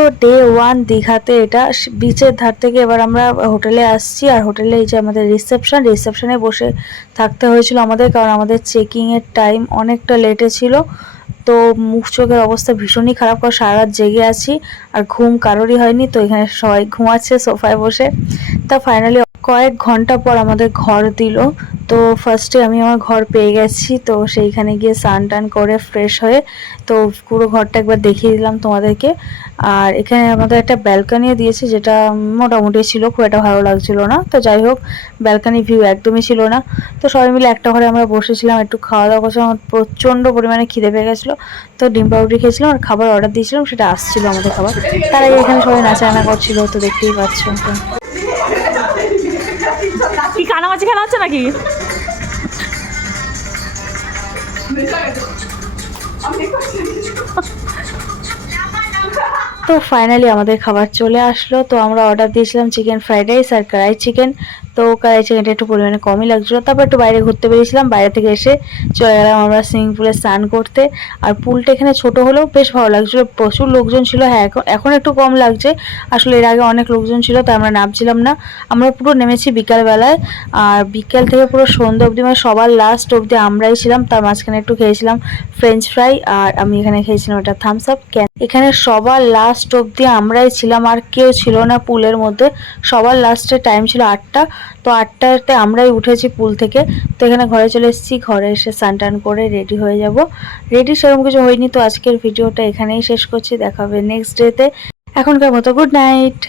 তো ডে 1 দীঘাতে এটা বিচের ধার থেকে এবার আমরা হোটেলে আসছি। আর হোটেলে এই যে আমাদের রিসেপশনে বসে থাকতে হয়েছিল আমাদের, কারণ আমাদের চেকিংয়ের টাইম অনেকটা লেটে ছিল। তো মুখ চোখের অবস্থা ভীষণই খারাপ, করে সারা রাত জেগে আছি আর ঘুম কারোরই হয়নি। তো এখানে সবাই ঘুমাচ্ছে সোফায় বসে। তা ফাইনালি কয়েক ঘন্টা পর আমাদের ঘর দিল। তো ফার্স্টে আমি আমার ঘর পেয়ে গেছি, তো সেইখানে গিয়ে স্নান টান করে ফ্রেশ হয়ে তো পুরো ঘরটা একবার দেখিয়ে দিলাম তোমাদেরকে। আর এখানে আমাদের একটা ব্যালকনিও দিয়েছে, যেটা মোটামুটি ছিল, খুব একটা ভালো লাগছিল না। তো যাই হোক, ব্যালকনি ভিউ একদমই ছিল না। তো সবাই মিলে একটা ঘরে আমরা বসেছিলাম, একটু খাওয়া দাওয়া করছিলাম। আমার প্রচণ্ড পরিমাণে খিদে পেয়ে গেছিলো, তো ডিম পাউরুটি খেয়েছিলাম আর খাবার অর্ডার দিয়েছিলাম, সেটা আসছিল আমাদের খাবার। তার আগে এখানে সবাই নাচানাচা করছিল, তো দেখতেই পাচ্ছ। কি কানামাছি খেলা হচ্ছে নাকি? তো ফাইনালি আমাদের খাবার চলে আসলো। তো আমরা অর্ডার দিয়েছিলাম চিকেন ফ্রাইড রাইস আর কড়াই চিকেন। তো কড়াই চিকেনটা একটু পরিমাণে কমই লাগছিলো। তারপর একটু বাইরে ঘুরতে বেরিয়েছিলাম, বাইরে থেকে এসে চলে গেলাম আমরা সুইমিং পুলে স্নান করতে। আর পুলটা এখানে ছোট হলেও বেশ ভালো লাগছিলো, প্রচুর লোকজন ছিল। হ্যাঁ, এখন একটু কম লাগছে, আসলে এর আগে অনেক লোকজন ছিল, তাই আমরা নামছিলাম না। আমরা পুরো নেমেছি বিকালবেলায়, আর বিকেল থেকে পুরো সন্ধ্যা অবধি, মানে সবার লাস্ট অবধি আমরাই ছিলাম। তার মাঝখানে একটু খেয়েছিলাম ফ্রেঞ্চ ফ্রাই, আর আমি এখানে খেয়েছিলাম একটা থামস আপ ক্যান। এখানে সবার লাস্ট অবধি আমরাই ছিলাম, আর কেউ ছিল না পুলের মধ্যে। সবার লাস্টে টাইম ছিল 8টা, তো 8টাতে আমরাই উঠেছি পুল থেকে। তো এখানে ঘরে চলে এসেছি, ঘরে এসে স্নান টান করে রেডি হয়ে যাব। রেডি সেরকম কিছু হয়নি। তো আজকের ভিডিওটা এখানেই শেষ করছি, দেখা হবে নেক্সট ডেতে। এখনকার মতো গুড নাইট।